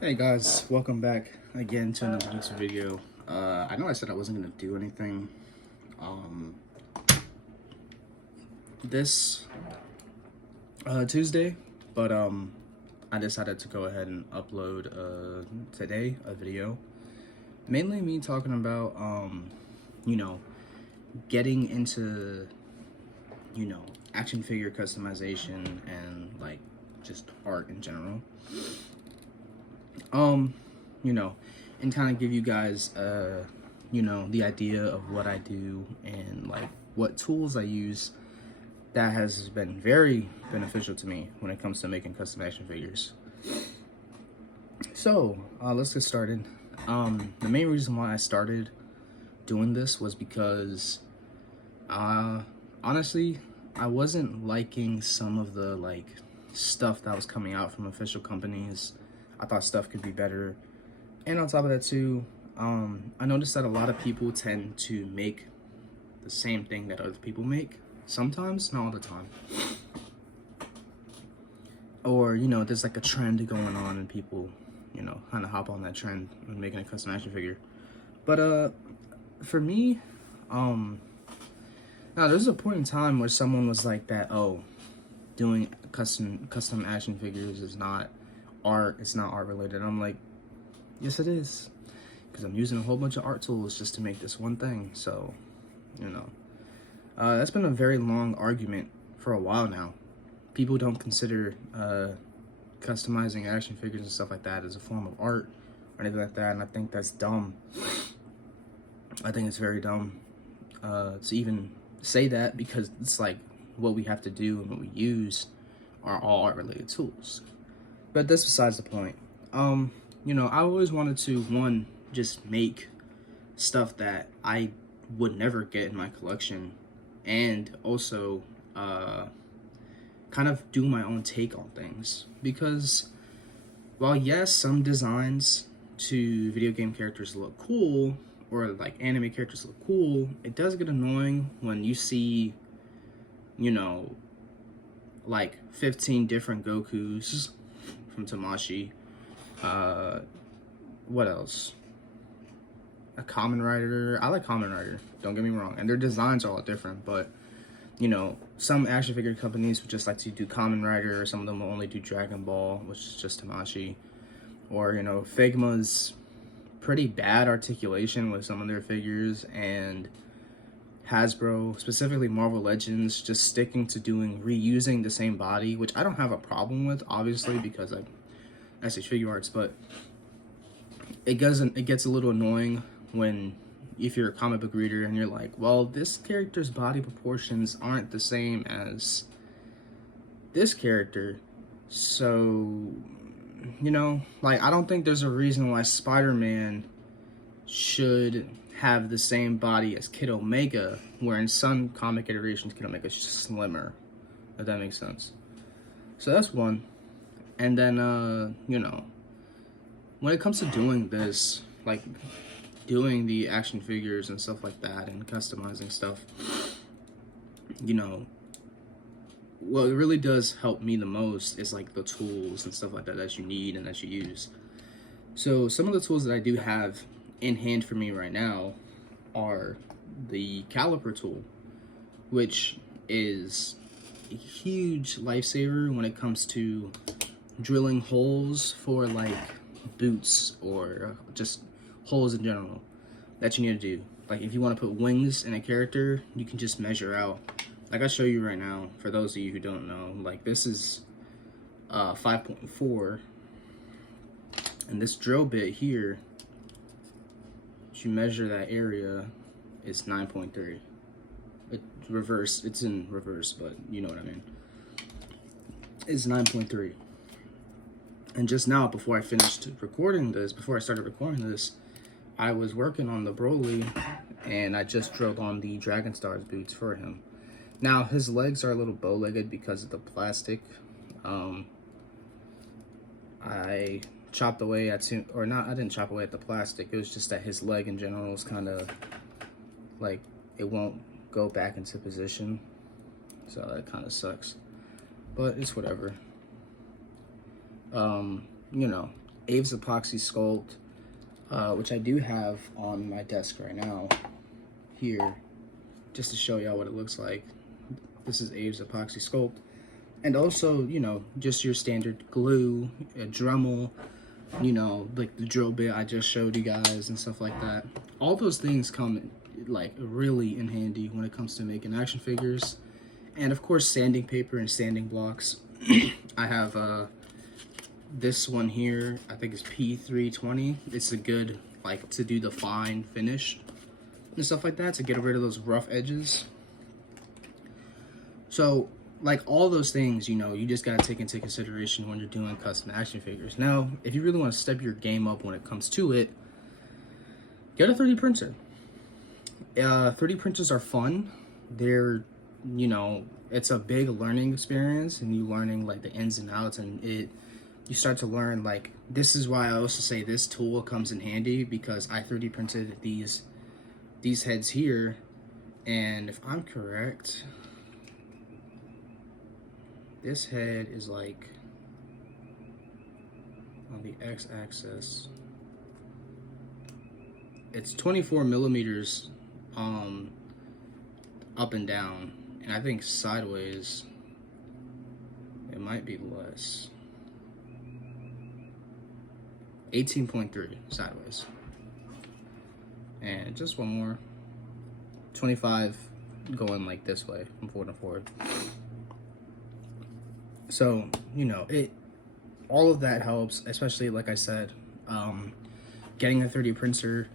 Hey guys, welcome back again to another YouTube video. I know I said I wasn't gonna do anything um, this Tuesday, but I decided to go ahead and upload today a video. Mainly me talking about you know, getting into action figure customization and like just art in general. Um, you know, and kind of give you guys, the idea of what I do and like what tools I use that has been very beneficial to me when it comes to making custom action figures. So, let's get started. The main reason why I started doing this was because, honestly, I wasn't liking some of the like stuff that was coming out from official companies. I thought stuff could be better. And on top of that too, I noticed that a lot of people tend to make the same thing that other people make. Sometimes, not all the time. Or, there's like a trend going on and people, kind of hop on that trend when making a custom action figure. But for me, now there's a point in time where someone was like that, oh, doing custom action figures is not art, it's not art related. I'm like, yes it is, because I'm using a whole bunch of art tools just to make this one thing. So, that's been a very long argument for a while now. People don't consider customizing action figures and stuff like that as a form of art or anything like that, and I think that's dumb. I think it's very dumb to even say that, because it's like what we have to do and what we use are all art related tools. But that's besides the point. I always wanted to, one, just make stuff that I would never get in my collection, and also kind of do my own take on things. Because while yes, some designs to video game characters look cool, or like anime characters look cool, it does get annoying when you see, like 15 different Gokus from Tamashii. What else? A Kamen Rider. I like Kamen Rider, don't get me wrong, and their designs are all different, but some action figure companies would just like to do Kamen Rider, or some of them will only do Dragon Ball, which is just Tamashii. Or, Figma's pretty bad articulation with some of their figures, and Hasbro, specifically Marvel Legends, just sticking to reusing the same body, which I don't have a problem with, obviously, because I say figure arts, but it gets a little annoying when, if you're a comic book reader and you're like, well, this character's body proportions aren't the same as this character, so, like, I don't think there's a reason why Spider-Man should have the same body as Kid Omega, where in some comic iterations Kid Omega's just slimmer, if that makes sense. So that's one. And then, when it comes to doing this, like doing the action figures and stuff like that and customizing stuff, what really does help me the most is like the tools and stuff like that you need and that you use. So some of the tools that I do have in hand for me right now are the caliper tool, which is a huge lifesaver when it comes to drilling holes for like boots or just holes in general that you need to do. Like if you want to put wings in a character, you can just measure out. Like I'll show you right now, for those of you who don't know, like this is 5.4, and this drill bit here, if you measure that area, is 9.3. It's in reverse, but you know what I mean. It's 9.3. And just now, before I started recording this, I was working on the Broly, and I just drilled on the Dragon Stars boots for him. Now, his legs are a little bow-legged because of the plastic. I chopped away at I didn't chop away at the plastic. It was just that his leg in general is kind of like, it won't go back into position. So that kind of sucks. But it's whatever. Aves Epoxy Sculpt, which I do have on my desk right now here, just to show y'all what it looks like. This is Aves Epoxy Sculpt. And also, you know, just your standard glue, a Dremel, you know, like the drill bit I just showed you guys and stuff like that. All those things come like really in handy when it comes to making action figures. And of course, sanding paper and sanding blocks. I have this one here, I think it's P320. It's a good, like, to do the fine finish and stuff like that, to get rid of those rough edges. So, like, all those things, you know, you just gotta take into consideration when you're doing custom action figures. Now, if you really want to step your game up when it comes to it, get a 3D printer. 3D printers are fun. They're, you know, it's a big learning experience, and you learning like the ins and outs, and you start to learn, like, this is why I also say this tool comes in handy, because I 3D printed these heads here, and if I'm correct, this head is like on the x-axis, it's 24 millimeters up and down, and I think sideways it might be less. 18.3 sideways. And just one more. 25 going like this way from forward and forward. So, you know, all of that helps, especially like I said, getting a 3D printer.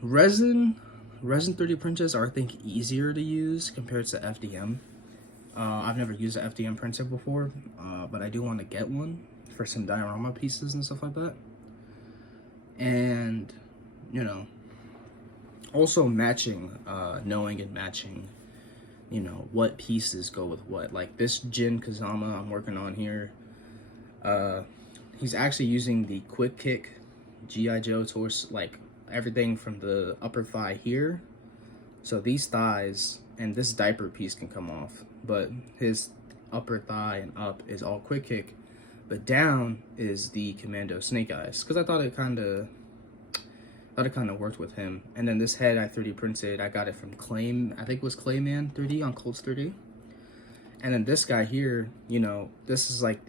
Resin 3D printers are, I think, easier to use compared to FDM. I've never used an FDM printer before, but I do want to get one for some diorama pieces and stuff like that. And, you know, also matching, knowing and matching, you know, what pieces go with what. Like this Jin Kazama I'm working on here, he's actually using the Quick Kick G.I. Joe torso, like everything from the upper thigh here. So these thighs and this diaper piece can come off, but his upper thigh and up is all Quick Kick, but down is the Commando Snake Eyes, because I thought it kind of worked with him. And then this head I 3D printed, I got it from Claim, I think it was Clayman 3D on Colts 3D. And then this guy here, you know, this is like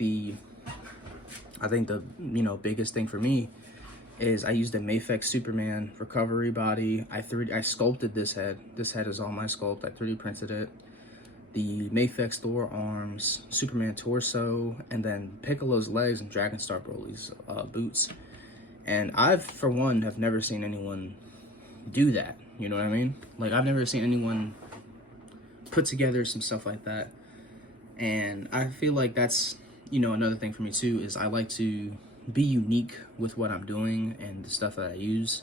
I think the, you know, biggest thing for me is I used a Mafex Superman recovery body. I sculpted this head. This head is all my sculpt. I 3D printed it. The Mafex Thor arms, Superman torso, and then Piccolo's legs and Dragonstar Broly's boots. And I've, for one, have never seen anyone do that. You know what I mean? Like, I've never seen anyone put together some stuff like that. And I feel like that's, you know, another thing for me too, is I like to be unique with what I'm doing and the stuff that I use.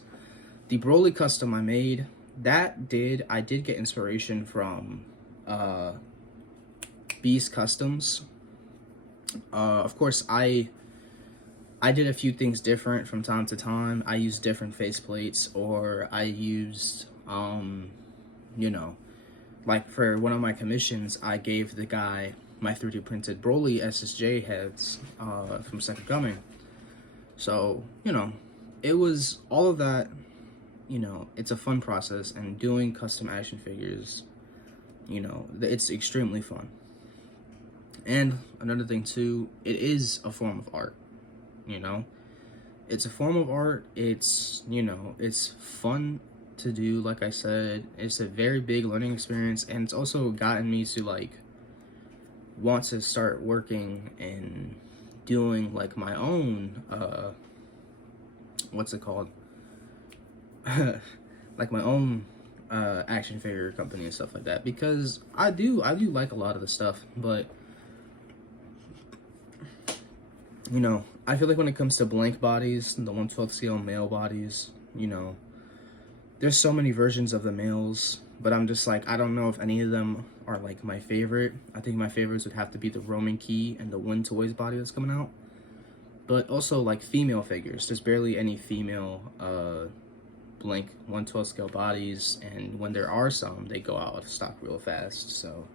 The Broly custom I made, I did get inspiration from Beast Customs. Of course, I did a few things different from time to time. I used different face plates, or I used, you know, like for one of my commissions, I gave the guy my 3D printed Broly SSJ heads from Second Coming. So, you know, it was all of that, you know, it's a fun process, and doing custom action figures, you know, it's extremely fun. And another thing too, it is a form of art, you know? It's a form of art, it's, you know, it's fun to do, like I said. It's a very big learning experience, and it's also gotten me to, like, want to start working and doing, like, my own, what's it called? Like, my own action figure company and stuff like that, because I do like a lot of the stuff, but, you know, I feel like when it comes to blank bodies, the 1/12 scale male bodies, you know, there's so many versions of the males, but I'm just like, I don't know if any of them are like my favorite. I think my favorites would have to be the Roman Key and the Win Toys body that's coming out. But also, like, female figures, there's barely any female blank 1/12 scale bodies, and when there are some, they go out of stock real fast, so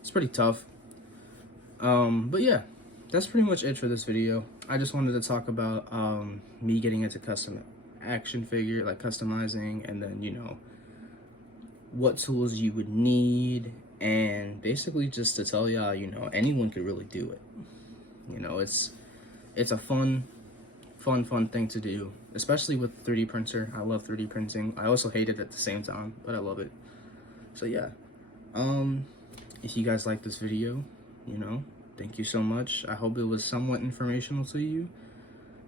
it's pretty tough. But yeah, that's pretty much it for this video. I just wanted to talk about me getting into custom action figure, like customizing, and then, you know, what tools you would need, and basically just to tell y'all, you know, anyone could really do it. You know, it's a fun thing to do, especially with 3D printer. I love 3D printing. I also hate it at the same time, but I love it. So yeah, if you guys like this video, you know, thank you so much. I hope it was somewhat informational to you,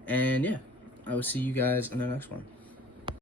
and yeah, I will see you guys in the next one.